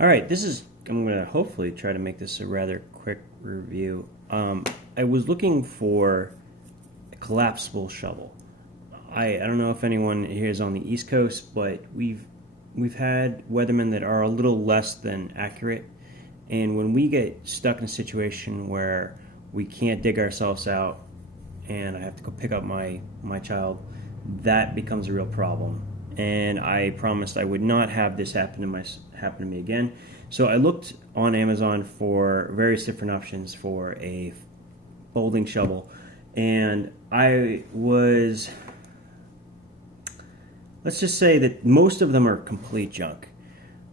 All right, I'm going to hopefully try to make this a rather quick review. I was looking for a collapsible shovel. I don't know if anyone here is on the East Coast, but we've had weathermen that are a little less than accurate. And when we get stuck in a situation where we can't dig ourselves out and I have to go pick up my child, that becomes a real problem. And I promised I would not have this happen to me again. So I looked on Amazon for various different options for a folding shovel, and let's just say that most of them are complete junk.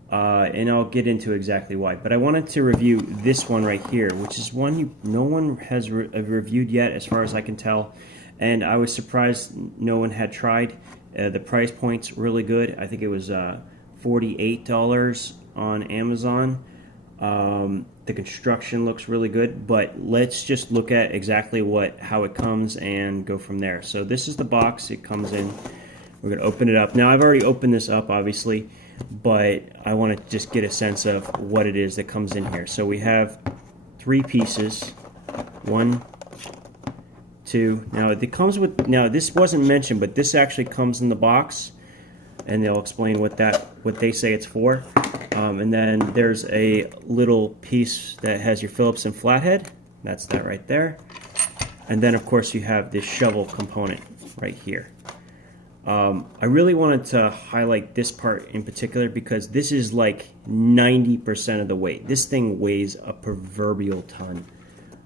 And I'll get into exactly why. But I wanted to review this one right here, which is one no one has reviewed yet, as far as I can tell. And I was surprised no one had tried. The price point's really good. I think it was $48 on Amazon. The construction looks really good, but let's just look at exactly how it comes and go from there. So this is the box it comes in. We're going to open it up. Now I've already opened this up, obviously, but I want to just get a sense of what it is that comes in here. So we have 3 pieces. 1, 2. Now it comes with. Now this wasn't mentioned, but this actually comes in the box, and they'll explain what they say it's for. And then there's a little piece that has your Phillips and flathead. That's that right there. And then of course you have this shovel component right here. I really wanted to highlight this part in particular because this is like 90% of the weight. This thing weighs a proverbial ton.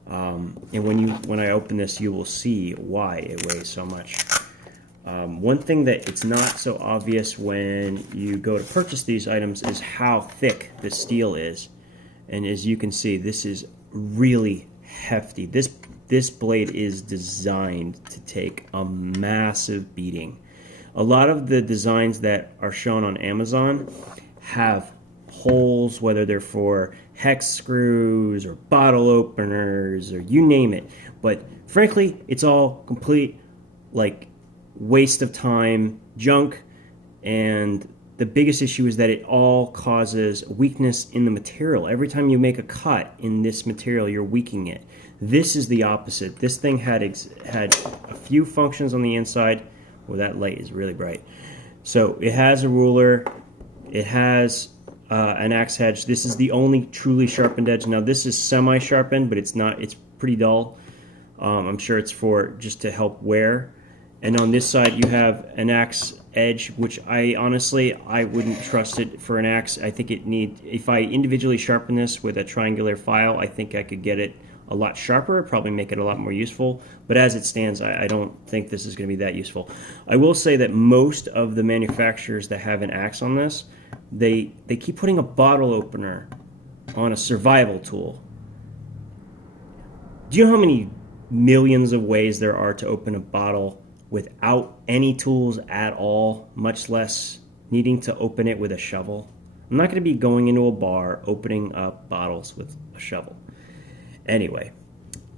And when I open this, you will see why it weighs so much. One thing that it's not so obvious when you go to purchase these items is how thick the steel is. And as you can see, this is really hefty. This blade is designed to take a massive beating. A lot of the designs that are shown on Amazon have holes, whether they're for hex screws or bottle openers or you name it. But frankly, it's all complete waste of time, junk, and the biggest issue is that it all causes weakness in the material. Every time you make a cut in this material, you're weakening it. This is the opposite. This thing had a few functions on the inside. Well, that light is really bright. So it has a ruler. It has an axe edge. This is the only truly sharpened edge. Now this is semi-sharpened, but it's not. It's pretty dull. I'm sure it's for just to help wear. And on this side you have an axe edge, which I wouldn't trust it for an axe. I think if I individually sharpen this with a triangular file, I think I could get it a lot sharper, probably make it a lot more useful. But as it stands, I don't think this is going to be that useful. I will say that most of the manufacturers that have an axe on this, they keep putting a bottle opener on a survival tool. Do you know how many millions of ways there are to open a bottle without any tools at all, much less needing to open it with a shovel? I'm not going to be going into a bar opening up bottles with a shovel. Anyway,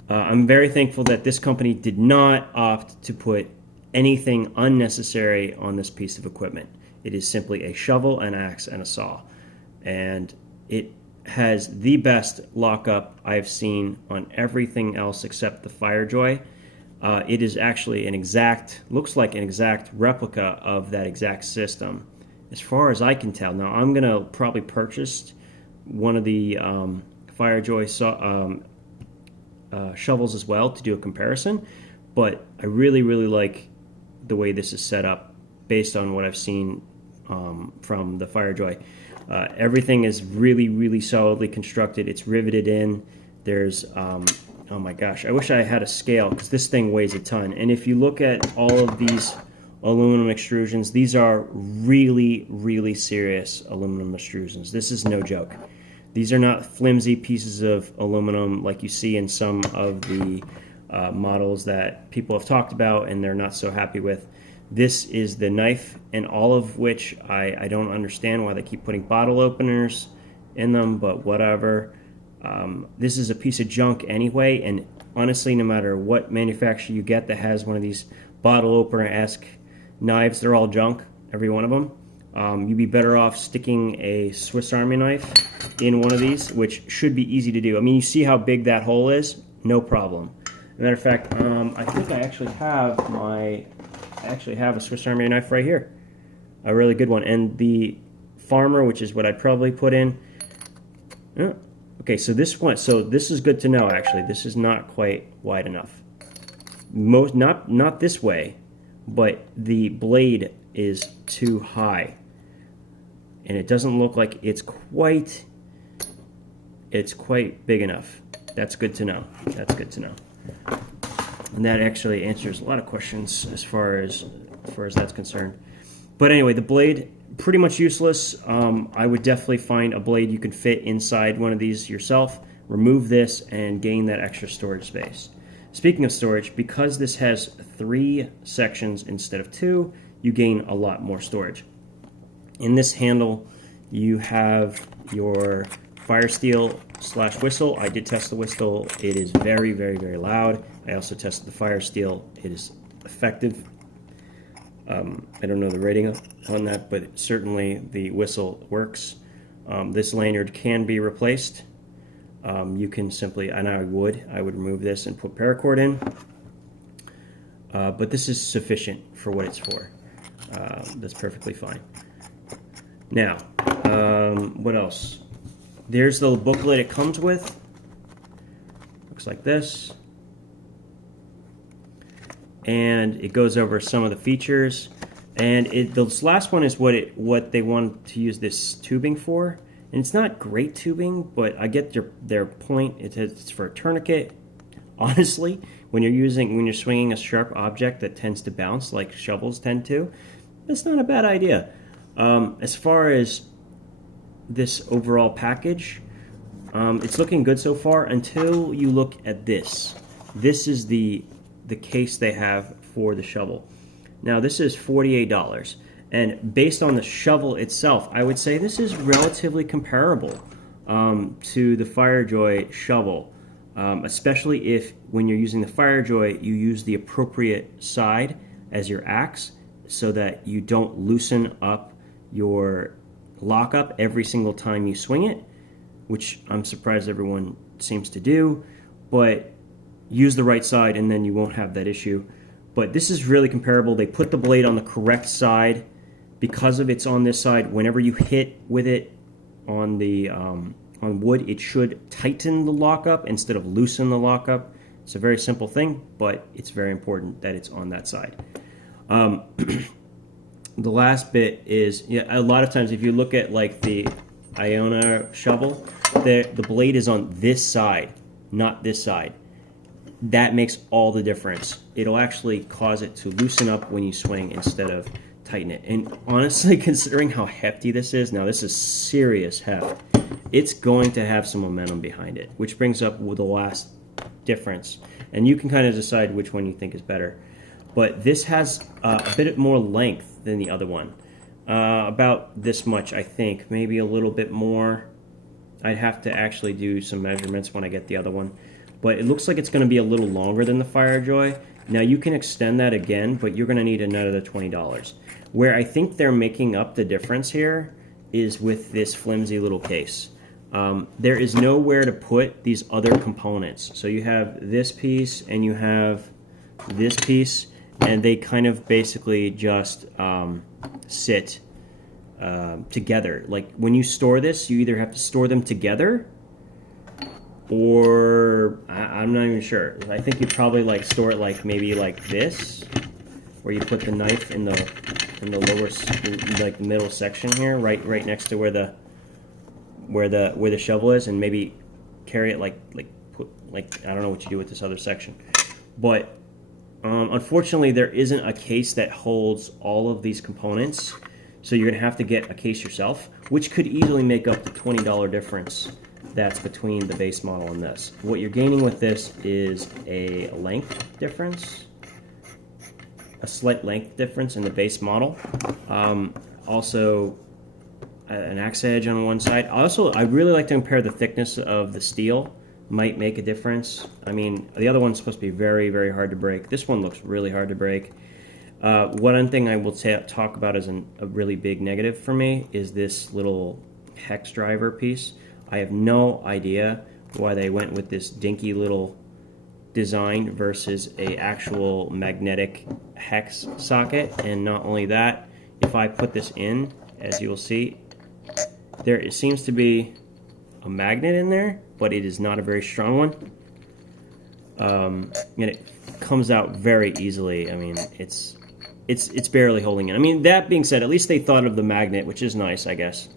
I'm very thankful that this company did not opt to put anything unnecessary on this piece of equipment. It is simply a shovel, an axe, and a saw. And it has the best lockup I've seen on everything else except the FireJoy. It is actually looks like an exact replica of that exact system, as far as I can tell. Now, I'm going to probably purchase one of the FireJoy shovels as well to do a comparison, but I really like the way this is set up based on what I've seen from the FireJoy. Everything is really solidly constructed. It's riveted in. There's oh my gosh, I wish I had a scale because this thing weighs a ton. And if you look at all of these aluminum extrusions, these are really serious aluminum extrusions. This is no joke. These are not flimsy pieces of aluminum like you see in some of the models that people have talked about and they're not so happy with. This is the knife, and all of which I don't understand why they keep putting bottle openers in them, but whatever. This is a piece of junk anyway, and honestly, no matter what manufacturer you get that has one of these bottle opener-esque knives, they're all junk, every one of them. You'd be better off sticking a Swiss Army knife in one of these, which should be easy to do. I mean, you see how big that hole is? No problem. As a matter of fact, I think I actually have a Swiss Army knife right here, a really good one, and the Farmer, which is what I'd probably put in. Okay, so this is good to know. Actually, this is not quite wide enough. Not this way, but the blade is too high, and it doesn't look like it's quite big enough. That's good to know. That's good to know. And that actually answers a lot of questions as far as that's concerned. But anyway, the blade, pretty much useless. I would definitely find a blade you can fit inside one of these yourself, remove this, and gain that extra storage space. Speaking of storage, because this has 3 sections instead of 2, you gain a lot more storage. In this handle, you have your fire steel / whistle. I did test the whistle. It is very, very, very loud. I also tested the fire steel. It is effective. I don't know the rating on that, but certainly the whistle works. This lanyard can be replaced. You can simply, and I would remove this and put paracord in. But this is sufficient for what it's for. That's perfectly fine. Now, what else? There's the booklet it comes with. Looks like this. And it goes over some of the features. And this last one is what they want to use this tubing for. And it's not great tubing, but I get their point. It's for a tourniquet. Honestly, when you're swinging a sharp object that tends to bounce like shovels tend to, that's not a bad idea. As far as this overall package, it's looking good so far until you look at this. This is the case they have for the shovel. Now this is $48, and based on the shovel itself, I would say this is relatively comparable to the FireJoy shovel, especially if when you're using the FireJoy you use the appropriate side as your axe so that you don't loosen up your lockup every single time you swing it, which I'm surprised everyone seems to do, but use the right side and then you won't have that issue. But this is really comparable. They put the blade on the correct side because of it's on this side. Whenever you hit with it on the on wood, it should tighten the lockup instead of loosen the lockup. It's a very simple thing, but it's very important that it's on that side. The last bit is, a lot of times if you look at like the Iona shovel, the blade is on this side, not this side. That makes all the difference. It'll actually cause it to loosen up when you swing instead of tighten it. And honestly, considering how hefty this is, now this is serious heft, it's going to have some momentum behind it, which brings up the last difference. And you can kind of decide which one you think is better. But this has a bit more length than the other one. About this much, I think. Maybe a little bit more. I'd have to actually do some measurements when I get the other one. But it looks like it's going to be a little longer than the FireJoy. Now you can extend that again, but you're going to need another $20. Where I think they're making up the difference here is with this flimsy little case. There is nowhere to put these other components. So you have this piece and you have this piece, and they kind of basically just sit together. Like when you store this, you either have to store them together, or I'm not even sure. I think you probably like store it like maybe like this, where you put the knife in the lower, like the middle section here, right next to where the shovel is, and maybe carry it like I don't know what you do with this other section, but unfortunately there isn't a case that holds all of these components, so you're gonna have to get a case yourself, which could easily make up the $20 difference that's between the base model and this. What you're gaining with this is a length difference, a slight length difference in the base model. Also an axe edge on one side. Also, I really like to compare the thickness of the steel. Might make a difference. I mean, the other one's supposed to be very, very hard to break. This one looks really hard to break. One thing I will talk about as a really big negative for me is this little hex driver piece. I have no idea why they went with this dinky little design versus a actual magnetic hex socket. And not only that, if I put this in, as you will see, there seems to be a magnet in there, but it is not a very strong one. And it comes out very easily. I mean, it's barely holding in. I mean, that being said, at least they thought of the magnet, which is nice, I guess.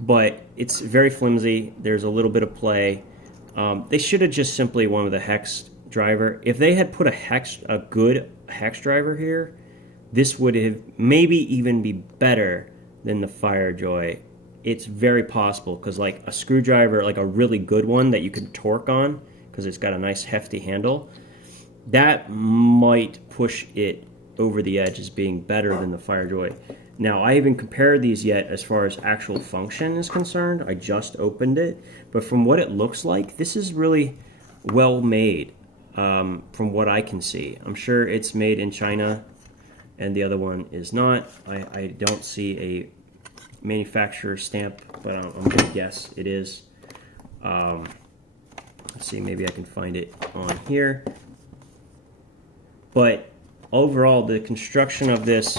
But it's very flimsy. There's a little bit of play. They should have just simply went with a hex driver. If they had put a good hex driver here, this would have maybe even be better than the FireJoy. It's very possible, because like a screwdriver, like a really good one that you can torque on, because it's got a nice hefty handle, that might push it over the edge as being better than the FireJoy. Now, I haven't compared these yet as far as actual function is concerned. I just opened it, but from what it looks like, this is really well made, from what I can see. I'm sure it's made in China, and the other one is not. I don't see a manufacturer stamp, but I'm going to guess it is. Let's see, maybe I can find it on here. But overall, the construction of this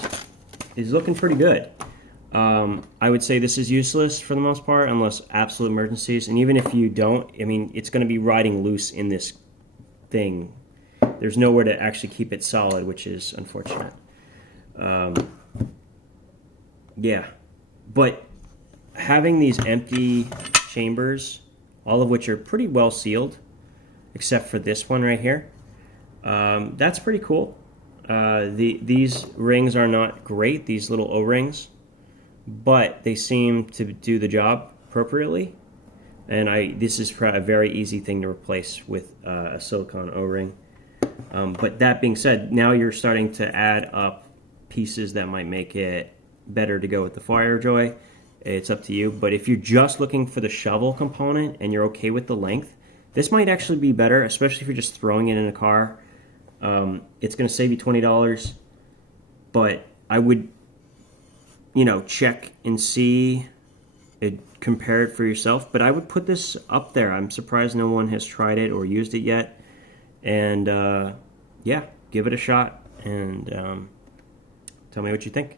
is looking pretty good. I would say this is useless for the most part, unless absolute emergencies. And even if you don't, I mean, it's going to be riding loose in this thing. There's nowhere to actually keep it solid, which is unfortunate. Yeah. But having these empty chambers, all of which are pretty well sealed, except for this one right here, that's pretty cool. These rings are not great, these little O-rings, but they seem to do the job appropriately. And this is a very easy thing to replace with a silicone O-ring. But that being said, now you're starting to add up pieces that might make it better to go with the FireJoy. It's up to you. But if you're just looking for the shovel component and you're okay with the length, this might actually be better, especially if you're just throwing it in a car. It's going to save you $20, but I would, check and see it, compare it for yourself. But I would put this up there. I'm surprised no one has tried it or used it yet. And yeah, give it a shot and tell me what you think.